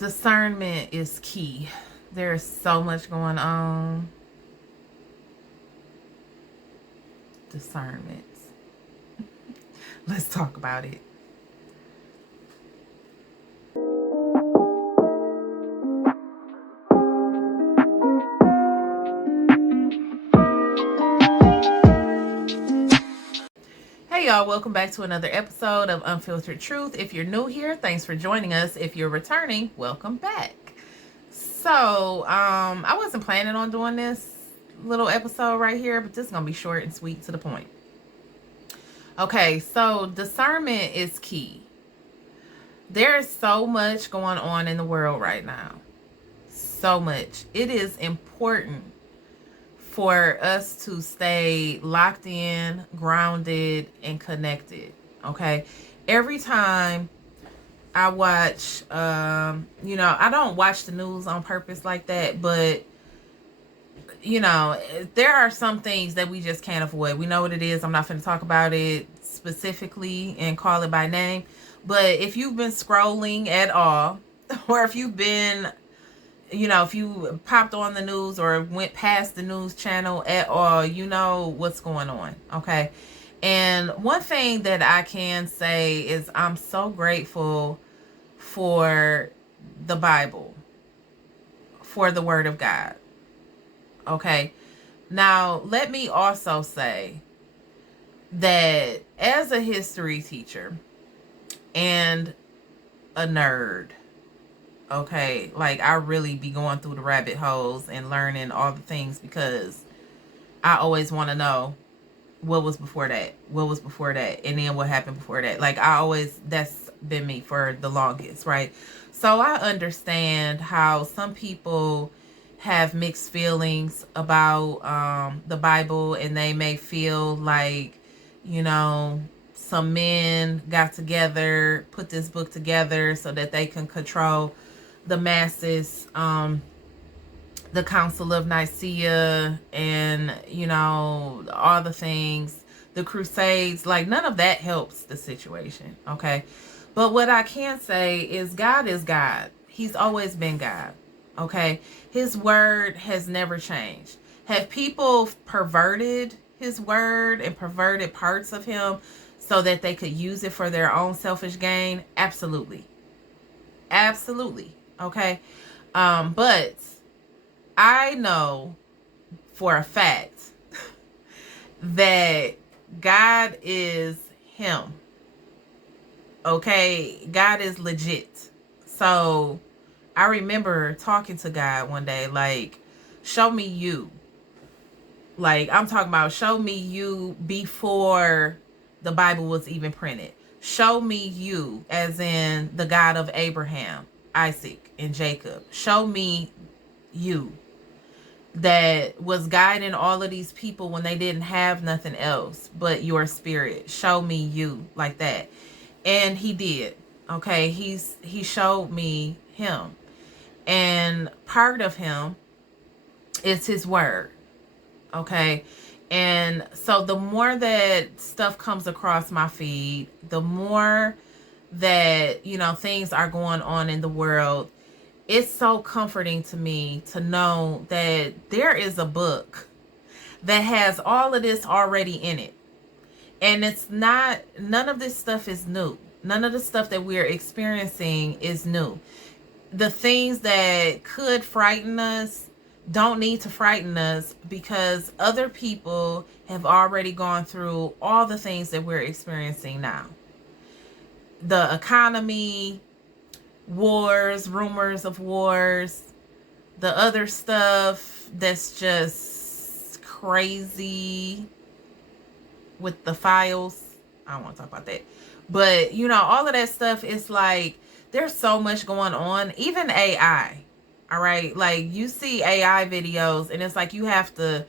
Discernment is key. There's so much going on. Discernment. Let's talk about it. Hey y'all, welcome back to another episode of Unfiltered Truth. If you're new here, thanks for joining us. If you're returning, welcome back. So, I wasn't planning on doing this little episode right here, but this is going to be short and sweet to the point. Okay, so discernment is key. There's so much going on in the world right now. So much. It is important for us to stay locked in, grounded, and connected. Okay. Every time I watch, I don't watch the news on purpose like that, but there are some things that we just can't avoid. We know what it is. I'm not going to talk about it specifically and call it by name. But if you've been scrolling at all, or if you've been, if you popped on the news or went past the news channel at all, you know what's going on. Okay. And one thing that I can say is I'm so grateful for the Bible, for the Word of God. Okay. Now, let me also say that as a history teacher and a nerd, okay, like I really be going through the rabbit holes and learning all the things because I always want to know what was before that, and then what happened before that. Like that's been me for the longest, right? So I understand how some people have mixed feelings about the Bible, and they may feel like, some men got together, put this book together so that they can control the masses, the Council of Nicaea, and all the things, the Crusades. Like, none of that helps the situation. Okay. But what I can say is God is God. He's always been God. Okay. His word has never changed. Have people perverted his word and perverted parts of him so that they could use it for their own selfish gain? Absolutely. Absolutely. Okay. But I know for a fact that God is him. Okay. God is legit. So I remember talking to God one day, like, show me you. Like, I'm talking about show me you before the Bible was even printed. Show me you as in the God of Abraham, Isaac, and Jacob. Show me you that was guiding all of these people when they didn't have nothing else but your spirit. Show me you like that. And he did. Okay. He showed me him. And part of him is his word. Okay. And so the more that stuff comes across my feed, the more that, things are going on in the world, it's so comforting to me to know that there is a book that has all of this already in it. And none of this stuff is new. None of the stuff that we're experiencing is new. The things that could frighten us don't need to frighten us because other people have already gone through all the things that we're experiencing now. The economy, wars, rumors of wars, the other stuff that's just crazy with the files. I don't want to talk about that. But, all of that stuff is like, there's so much going on. Even AI. All right. Like, you see AI videos and it's like you have to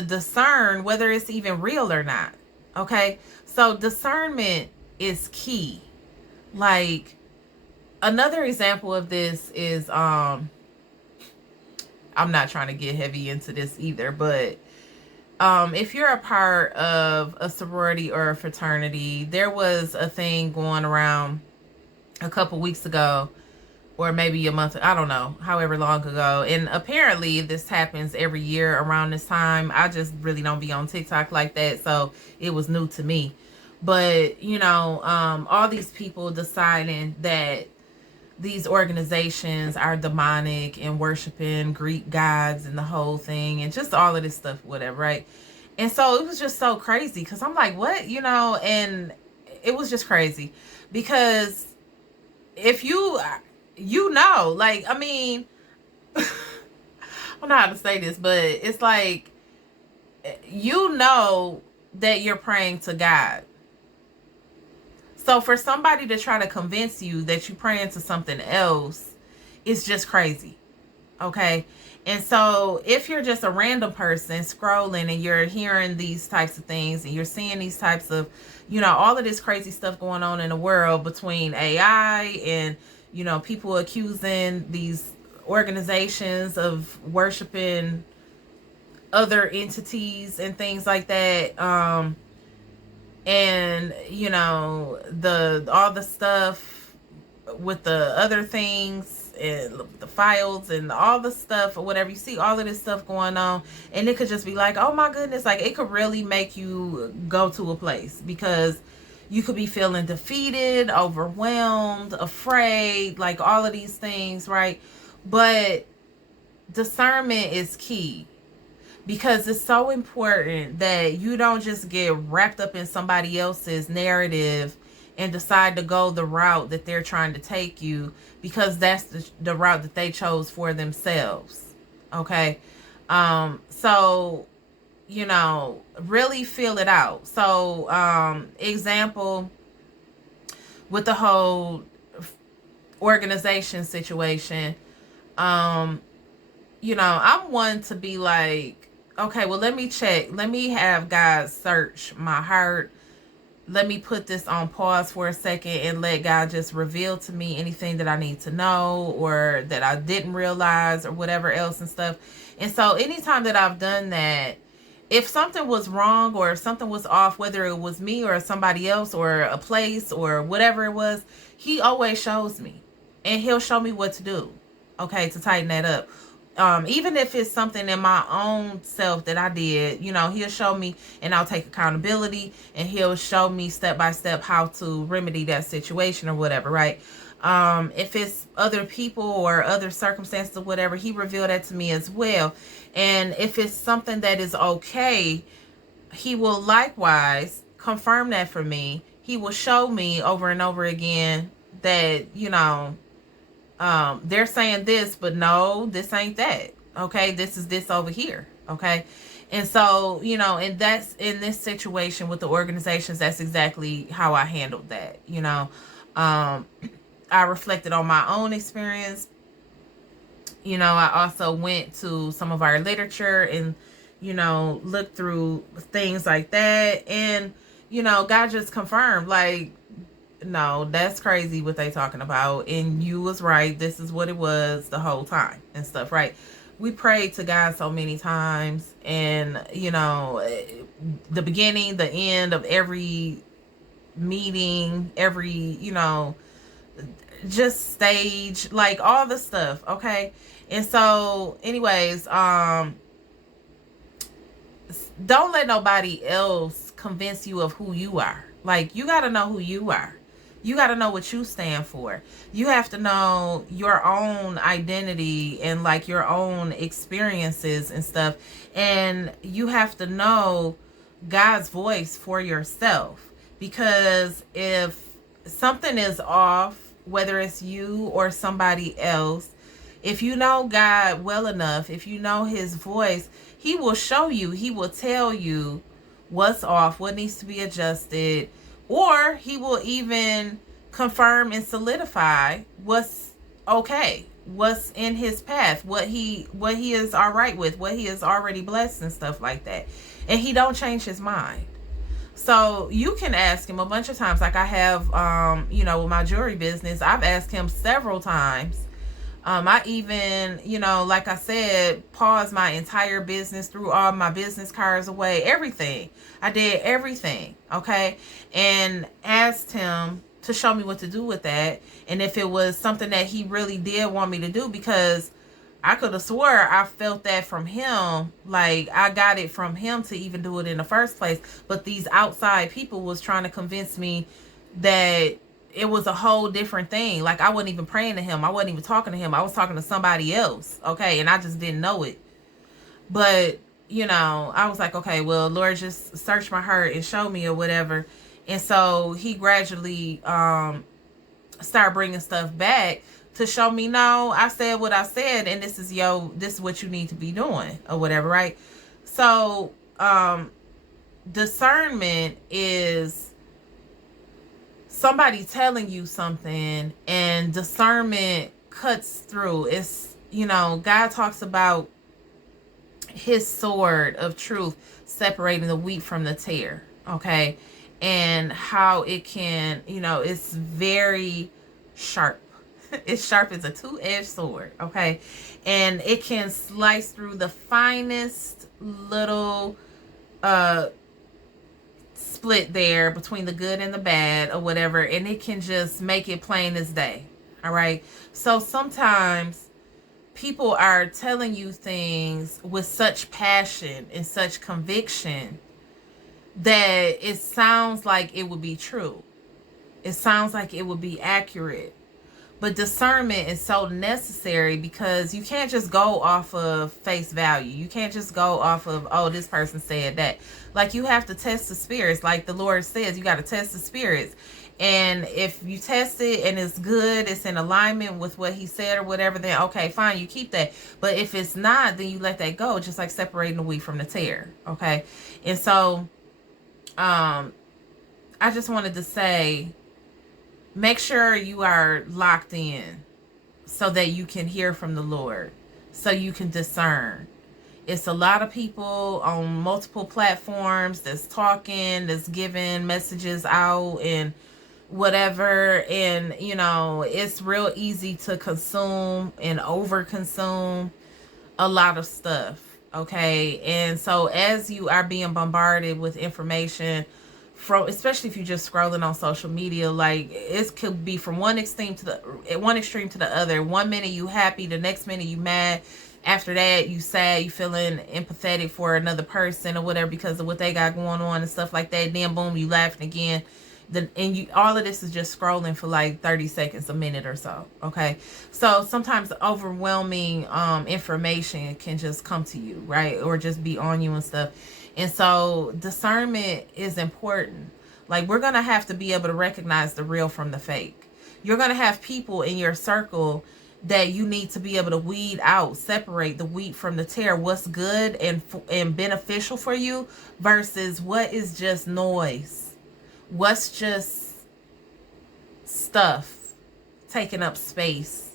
discern whether it's even real or not. Okay. So discernment is key. Like, another example of this is I'm not trying to get heavy into this either, but if you're a part of a sorority or a fraternity, there was a thing going around a couple weeks ago or maybe a month, I don't know, however long ago. And apparently this happens every year around this time. I just really don't be on TikTok like that, so it was new to me. But, you know, all these people deciding that these organizations are demonic and worshiping Greek gods and the whole thing and just all of this stuff, whatever, right? And so it was just so crazy because I'm like, what? You know, and it was just crazy because if you know, like, I mean, I don't know how to say this, but it's like, you know that you're praying to God. So for somebody to try to convince you that you're praying to something else, it's just crazy. Okay. And so if you're just a random person scrolling and you're hearing these types of things and you're seeing these types of, you know, all of this crazy stuff going on in the world between AI and, you know, people accusing these organizations of worshiping other entities and things like that, and you know, all the stuff with the other things and the files and all the stuff or whatever, you see all of this stuff going on, and it could just be like, oh my goodness, like it could really make you go to a place because you could be feeling defeated, overwhelmed, afraid, like all of these things, right? But discernment is key. Because it's so important that you don't just get wrapped up in somebody else's narrative and decide to go the route that they're trying to take you, because that's the route that they chose for themselves. Okay? So, you know, really feel it out. So, example, with the whole organization situation, you know, I'm one to be like, okay, well, let me check. Let me have God search my heart. Let me put this on pause for a second and let God just reveal to me anything that I need to know or that I didn't realize or whatever else and stuff. And so anytime that I've done that, if something was wrong or if something was off, whether it was me or somebody else or a place or whatever it was, he always shows me. And he'll show me what to do, okay, to tighten that up. Even if it's something in my own self that I did, you know, he'll show me and I'll take accountability and he'll show me step by step how to remedy that situation or whatever, right? If it's other people or other circumstances or whatever, he revealed that to me as well. And if it's something that is okay, he will likewise confirm that for me. He will show me over and over again that, you know, they're saying this, but no, this ain't that. Okay, this is this over here. Okay, and so, you know, and that's in this situation with the organizations, that's exactly how I handled that. You know, I reflected on my own experience. You know, I also went to some of our literature and, you know, looked through things like that, and, you know, God just confirmed, like, no, that's crazy what they talking about, and you was right, this is what it was the whole time and stuff, right? We prayed to God so many times, and, you know, the beginning, the end of every meeting, every, you know, just stage, like all the stuff, okay? And so anyways, don't let nobody else convince you of who you are. Like, you got to know who you are. You got to know what you stand for. You have to know your own identity and like your own experiences and stuff. And you have to know God's voice for yourself. Because if something is off, whether it's you or somebody else, if you know God well enough, if you know his voice, he will show you, he will tell you what's off, what needs to be adjusted, or he will even confirm and solidify what's okay, what's in his path, what he is all right with, what he is already blessed and stuff like that. And he don't change his mind. So you can ask him a bunch of times, like I have, you know, with my jewelry business, I've asked him several times. I even, you know, like I said, paused my entire business, threw all my business cards away, everything. I did everything, okay? And asked him to show me what to do with that. And if it was something that he really did want me to do, because I could have swore I felt that from him. Like, I got it from him to even do it in the first place. But these outside people was trying to convince me that it was a whole different thing. Like, I wasn't even praying to him. I wasn't even talking to him. I was talking to somebody else. Okay. And I just didn't know it. But, I was like, okay, well, Lord, just search my heart and show me or whatever. And so he gradually started bringing stuff back to show me, no, I said what I said, and this is what you need to be doing or whatever, right? So discernment is somebody telling you something, and discernment cuts through. It's, God talks about his sword of truth separating the wheat from the tare, okay? And how it can, it's very sharp. It's sharp as a two-edged sword, okay? And it can slice through the finest little split there between the good and the bad or whatever, and it can just make it plain as day, all right? So sometimes people are telling you things with such passion and such conviction that it sounds like it would be true. It sounds like it would be accurate. But discernment is so necessary, because you can't just go off of face value. You can't just go off of, oh, this person said that. Like, you have to test the spirits. Like the Lord says, you got to test the spirits. And if you test it and it's good, it's in alignment with what he said or whatever, then okay, fine, you keep that. But if it's not, then you let that go, just like separating the wheat from the tare, okay? And so I just wanted to say, make sure you are locked in so that you can hear from the Lord, so you can discern. It's a lot of people on multiple platforms that's talking, that's giving messages out and whatever. And, it's real easy to consume and overconsume a lot of stuff. Okay. And so as you are being bombarded with information, especially if you're just scrolling on social media, like, it could be from one extreme to the other. 1 minute you happy, the next minute you mad, after that you sad, you feeling empathetic for another person or whatever because of what they got going on and stuff like that. Then boom, you laughing again. All of this is just scrolling for like 30 seconds, a minute or so. Okay. So sometimes overwhelming information can just come to you, right? Or just be on you and stuff. And so discernment is important. Like, we're going to have to be able to recognize the real from the fake. You're going to have people in your circle that you need to be able to weed out, separate the wheat from the tare, what's good and beneficial for you versus what is just noise. What's just stuff taking up space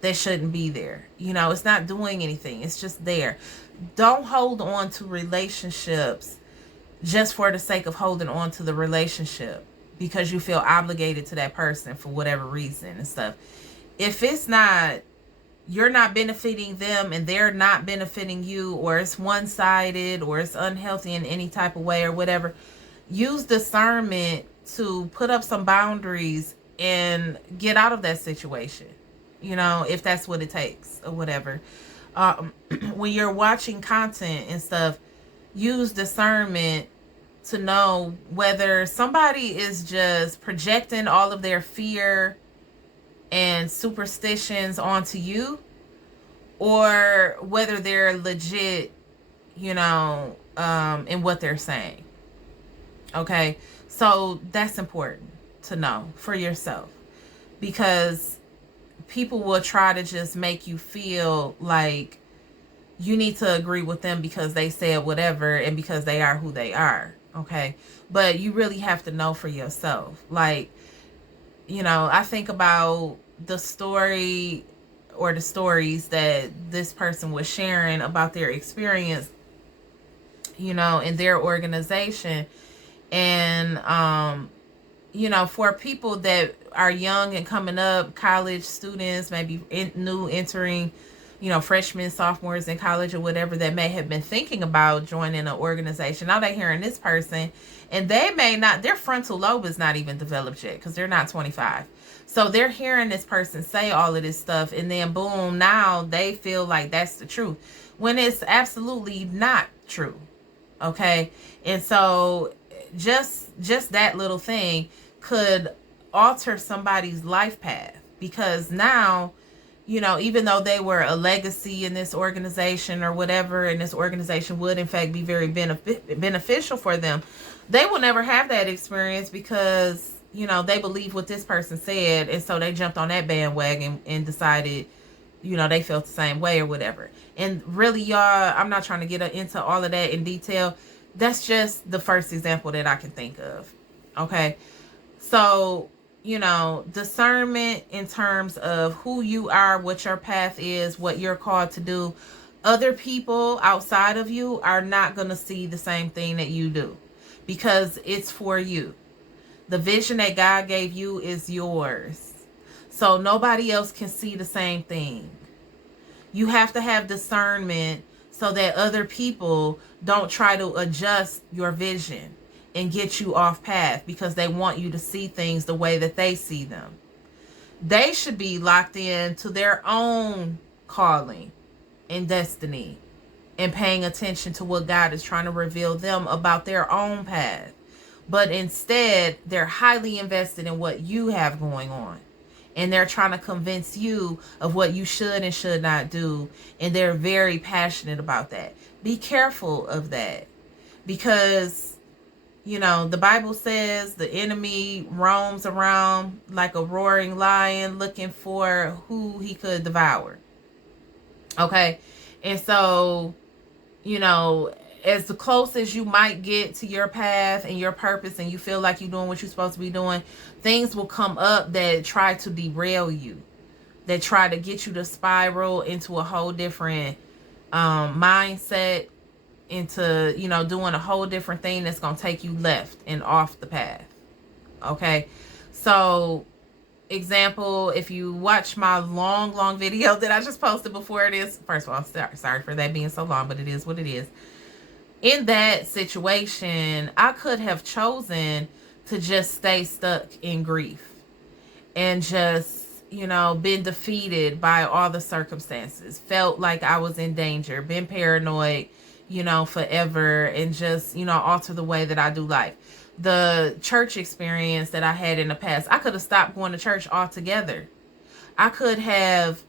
that shouldn't be there. It's not doing anything. It's just there. Don't hold on to relationships just for the sake of holding on to the relationship because you feel obligated to that person for whatever reason and stuff. If it's not, you're not benefiting them and they're not benefiting you, or it's one-sided, or it's unhealthy in any type of way or whatever, use discernment to put up some boundaries and get out of that situation, if that's what it takes or whatever. When you're watching content and stuff, use discernment to know whether somebody is just projecting all of their fear and superstitions onto you, or whether they're legit, in what they're saying. Okay. So that's important to know for yourself, because people will try to just make you feel like you need to agree with them because they said whatever and because they are who they are. Okay. But you really have to know for yourself. Like, I think about the story or the stories that this person was sharing about their experience, in their organization. And, for people that are young and coming up, college students, maybe entering freshmen, sophomores in college or whatever that may have been thinking about joining an organization. Now they're hearing this person, and they may not, their frontal lobe is not even developed yet because they're not 25. So they're hearing this person say all of this stuff, and then boom, now they feel like that's the truth when it's absolutely not true. Okay. And so just that little thing could alter somebody's life path, because now, even though they were a legacy in this organization or whatever, and this organization would in fact be very beneficial for them, they will never have that experience because, they believe what this person said. And so they jumped on that bandwagon and decided, they felt the same way or whatever. And really, y'all, I'm not trying to get into all of that in detail. That's just the first example that I can think of. Okay. So, discernment in terms of who you are, what your path is, what you're called to do. Other people outside of you are not going to see the same thing that you do because it's for you. The vision that God gave you is yours. So nobody else can see the same thing. You have to have discernment so that other people don't try to adjust your vision and get you off path because they want you to see things the way that they see them. They should be locked in to their own calling and destiny and paying attention to what God is trying to reveal them about their own path. But instead, they're highly invested in what you have going on. And they're trying to convince you of what you should and should not do. And they're very passionate about that. Be careful of that. Because, the Bible says the enemy roams around like a roaring lion looking for who he could devour. Okay? And so, as close as you might get to your path and your purpose and you feel like you're doing what you're supposed to be doing, things will come up that try to derail you, that try to get you to spiral into a whole different mindset, into, doing a whole different thing that's going to take you left and off the path. Okay. So, example, if you watch my long video that I just posted before this, first of all, sorry for that being so long, but it is what it is. In that situation, I could have chosen to just stay stuck in grief and just, been defeated by all the circumstances, felt like I was in danger, been paranoid, forever, and just, alter the way that I do life. The church experience that I had in the past, I could have stopped going to church altogether. I could have,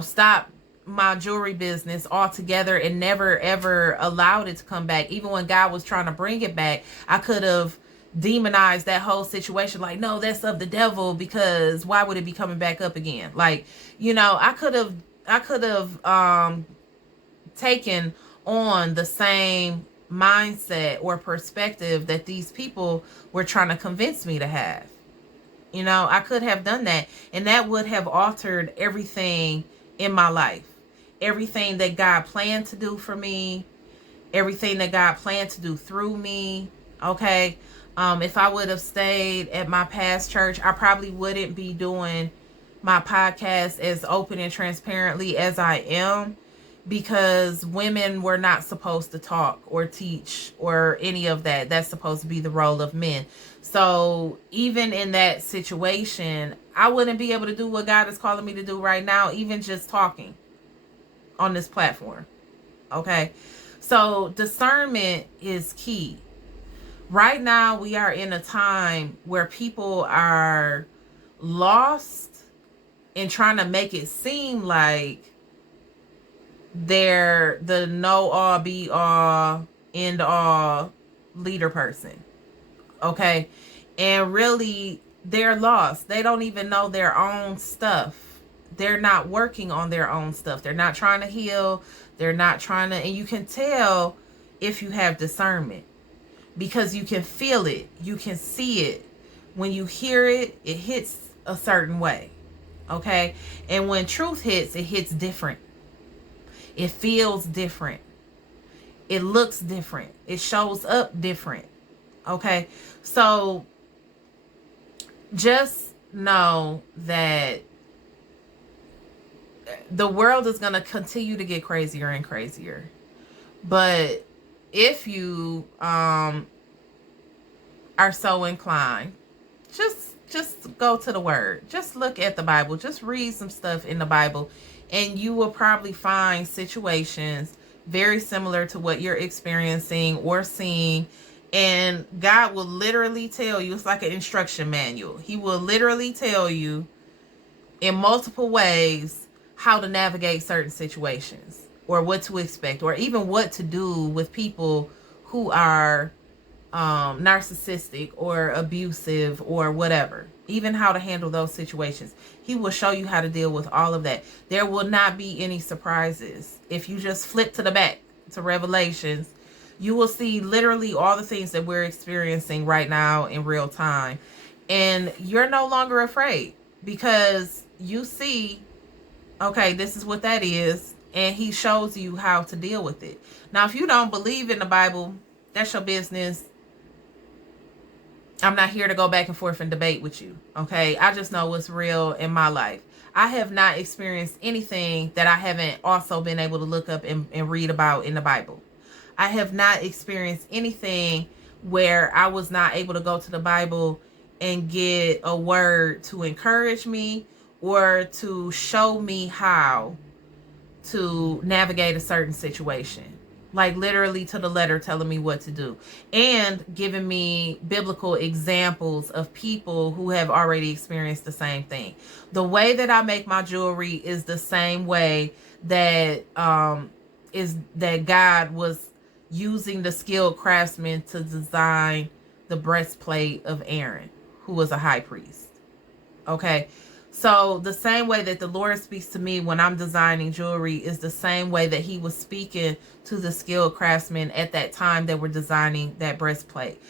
stopped my jewelry business altogether and never ever allowed it to come back. Even when God was trying to bring it back, I could have demonized that whole situation, like, no, that's of the devil, because why would it be coming back up again? Like, I could have taken on the same mindset or perspective that these people were trying to convince me to have. I could have done that, and that would have altered everything in my life. Everything that God planned to do for me, everything that God planned to do through me. Okay. If I would have stayed at my past church, I probably wouldn't be doing my podcast as open and transparently as I am, because women were not supposed to talk or teach or any of that. That's supposed to be the role of men. So even in that situation, I wouldn't be able to do what God is calling me to do right now, even just talking on this platform. Okay. So discernment is key. Right now, we are in a time where people are lost and trying to make it seem like they're the know all, be all, end all leader person. Okay. And really, they're lost. They don't even know their own stuff. They're not working on their own stuff. They're not trying to heal. They're not trying to, and you can tell if you have discernment, because you can feel it. You can see it. When you hear it, it hits a certain way. Okay. And when truth hits, it hits different. It feels different. It looks different. It shows up different. Okay. So just know that the world is going to continue to get crazier and crazier. But if you are so inclined, just go to the word. Just look at the Bible. Just read some stuff in the Bible, and you will probably find situations very similar to what you're experiencing or seeing. And God will literally tell you, it's like an instruction manual. He will literally tell you in multiple ways how to navigate certain situations, or what to expect, or even what to do with people who are narcissistic or abusive or whatever. Even how to handle those situations. He will show you how to deal with all of that. There will not be any surprises. If you just flip to the back to Revelations, you will see literally all the things that we're experiencing right now in real time. And you're no longer afraid, because you see, okay, this is what that is. And he shows you how to deal with it. Now, if you don't believe in the Bible, that's your business. I'm not here to go back and forth and debate with you. Okay. I just know what's real in my life. I have not experienced anything that I haven't also been able to look up and read about in the Bible. I have not experienced anything where I was not able to go to the Bible and get a word to encourage me or to show me how to navigate a certain situation. Like literally to the letter, telling me what to do and giving me biblical examples of people who have already experienced the same thing. The way that I make my jewelry is the same way that that God was using the skilled craftsman to design the breastplate of Aaron, who was a high priest. Okay. So the same way that the Lord speaks to me when I'm designing jewelry is the same way that he was speaking to the skilled craftsmen at that time that were designing that breastplate.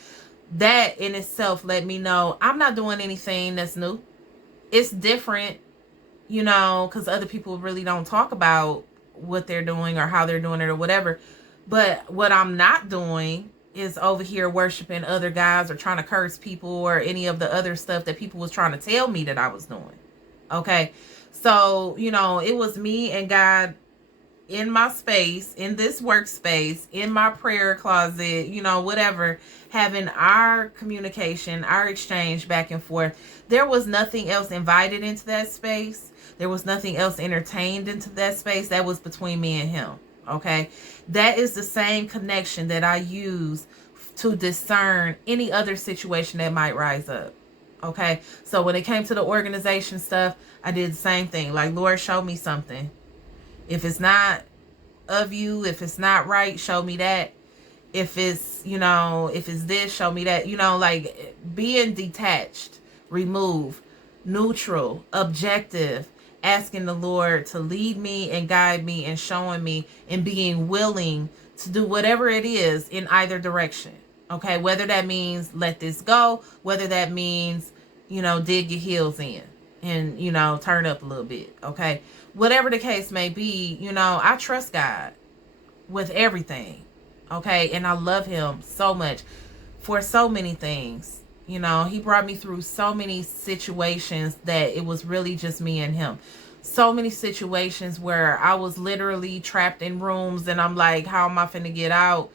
That in itself let me know I'm not doing anything that's new. It's different, you know, because other people really don't talk about what they're doing or how they're doing it or whatever. But what I'm not doing is over here worshiping other guys or trying to curse people or any of the other stuff that people was trying to tell me that I was doing. Okay. So, you know, it was me and God in my space, in this workspace, in my prayer closet, you know, whatever, having our communication, our exchange back and forth. There was nothing else invited into that space. There was nothing else entertained into that space. That was between me and him. Okay. That is the same connection that I use to discern any other situation that might rise up. Okay. So when it came to the organization stuff, I did the same thing. Like, Lord, show me something. If it's not of you, if it's not right, show me that. If it's, you know, if it's this, show me that. You know, like being detached, remove, neutral, objective, asking the Lord to lead me and guide me and showing me and being willing to do whatever it is in either direction. Okay, whether that means let this go, whether that means, you know, dig your heels in and, you know, turn up a little bit. Okay, whatever the case may be, you know, I trust God with everything. Okay, and I love him so much for so many things. You know, he brought me through so many situations that it was really just me and him. So many situations where I was literally trapped in rooms and I'm like, how am I finna get out?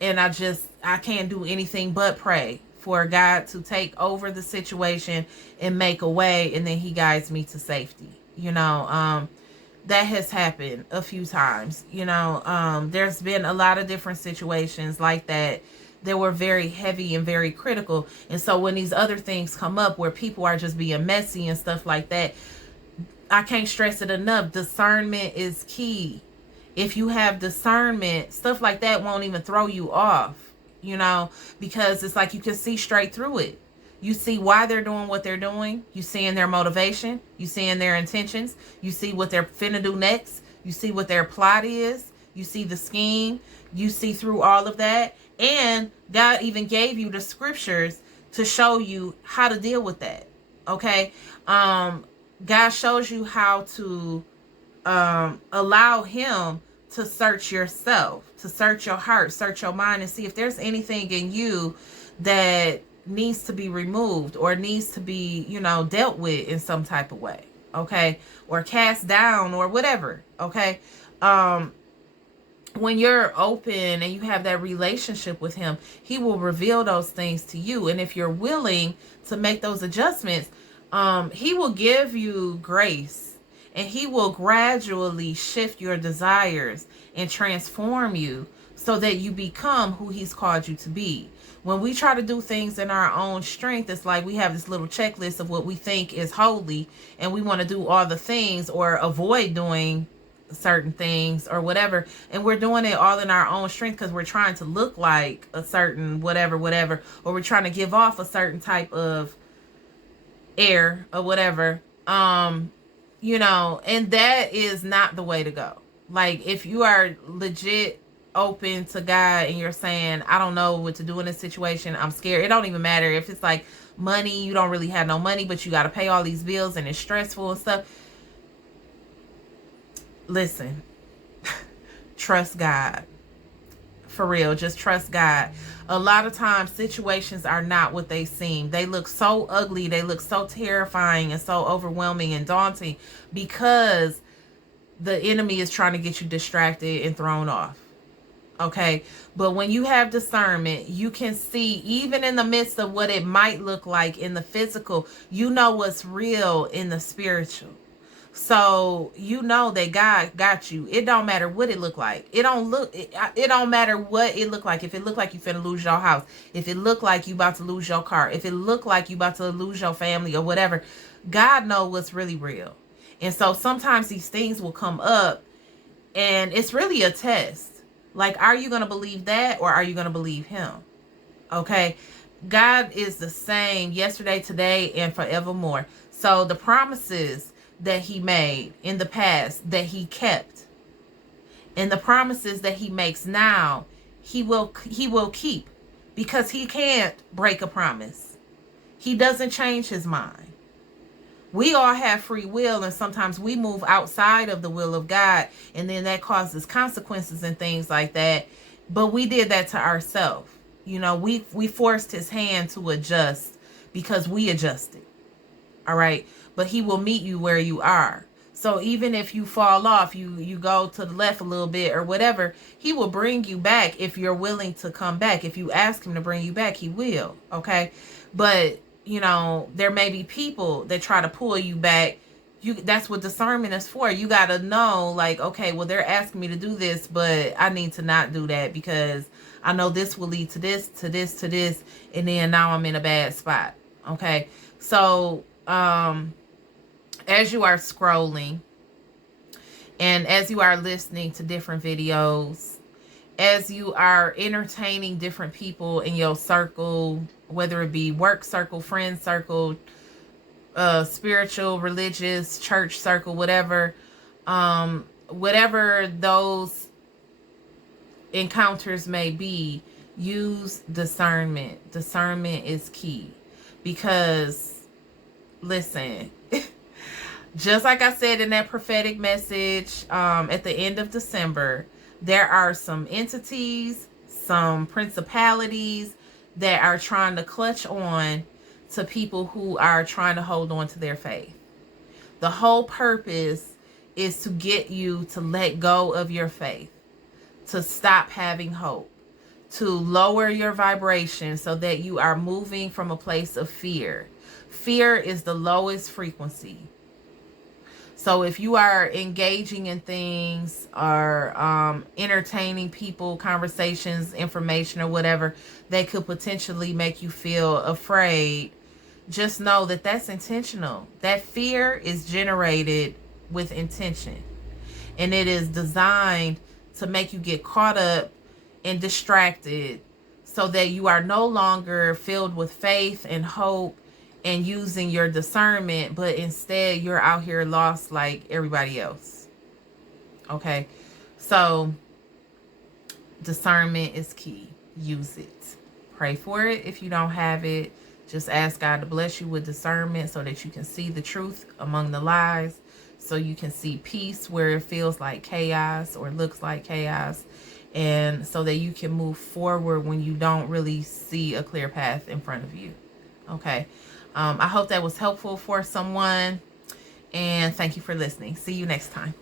And I can't do anything but pray for God to take over the situation and make a way. And then he guides me to safety. You know, that has happened a few times. You know, there's been a lot of different situations like that were very heavy and very critical. And so when these other things come up where people are just being messy and stuff like that, I can't stress it enough. Discernment is key. If you have discernment, stuff like that won't even throw you off, you know, because it's like you can see straight through it. You see why they're doing what they're doing. You seeing their motivation. You seeing their intentions. You see what they're finna do next. You see what their plot is. You see the scheme. You see through all of that. And God even gave you the scriptures to show you how to deal with that. Okay. God shows you how to allow him to search yourself, to search your heart, search your mind, and see if there's anything in you that needs to be removed or needs to be, you know, dealt with in some type of way. okay, or cast down or whatever, okay. When you're open and you have that relationship with him, he will reveal those things to you. And if you're willing to make those adjustments, he will give you grace, and he will gradually shift your desires and transform you so that you become who he's called you to be. When we try to do things in our own strength, it's like we have this little checklist of what we think is holy, and we want to do all the things or avoid doing certain things or whatever, and we're doing it all in our own strength because we're trying to look like a certain whatever, or we're trying to give off a certain type of air or whatever. And that is not the way to go. Like, if you are legit open to God and you're saying, I don't know what to do in this situation, I'm scared, it don't even matter if it's like money, you don't really have no money, but you got to pay all these bills and it's stressful and stuff. Listen, trust God. For real, just trust God. A lot of times situations are not what they seem. They look so ugly, they look so terrifying and so overwhelming and daunting because the enemy is trying to get you distracted and thrown off. Okay, but when you have discernment, you can see, even in the midst of what it might look like in the physical, you know what's real in the spiritual. So you know that God got you. It don't matter what it look like. It don't matter what it look like. If it look like you finna lose your house, if it look like you about to lose your car, if it look like you about to lose your family or whatever, God know what's really real. And so sometimes these things will come up, and it's really a test. Like, are you going to believe that, or are you going to believe him? Okay. God is the same yesterday, today, and forevermore. So the promises that he made in the past, that he kept, and the promises that he makes now, he will keep, because he can't break a promise. He doesn't change his mind. We all have free will, and sometimes we move outside of the will of God, and then that causes consequences and things like that. But we did that to ourselves. We forced his hand to adjust because we adjusted. All right. But he will meet you where you are. So even if you fall off, you go to the left a little bit or whatever, he will bring you back if you're willing to come back. If you ask him to bring you back, he will. Okay. But, there may be people that try to pull you back. That's what discernment is for. You got to know, like, okay, well, they're asking me to do this, but I need to not do that because I know this will lead to this, to this, to this. And then now I'm in a bad spot. Okay. So, as you are scrolling and as you are listening to different videos, as you are entertaining different people in your circle, whether it be work circle, friend circle, spiritual, religious, church circle, whatever those encounters may be, use discernment. Discernment is key, because listen, just like I said in that prophetic message at the end of December, there are some entities, some principalities that are trying to clutch on to people who are trying to hold on to their faith. The whole purpose is to get you to let go of your faith, to stop having hope, to lower your vibration so that you are moving from a place of fear. Fear is the lowest frequency. So if you are engaging in things or entertaining people, conversations, information, or whatever, they could potentially make you feel afraid, just know that that's intentional. That fear is generated with intention. And it is designed to make you get caught up and distracted so that you are no longer filled with faith and hope and using your discernment, but instead you're out here lost like everybody else. Okay, so discernment is key. Use it. Pray for it if you don't have it. Just ask God to bless you with discernment so that you can see the truth among the lies, so you can see peace where it feels like chaos or looks like chaos, and so that you can move forward when you don't really see a clear path in front of you. Okay. I hope that was helpful for someone. And thank you for listening. See you next time.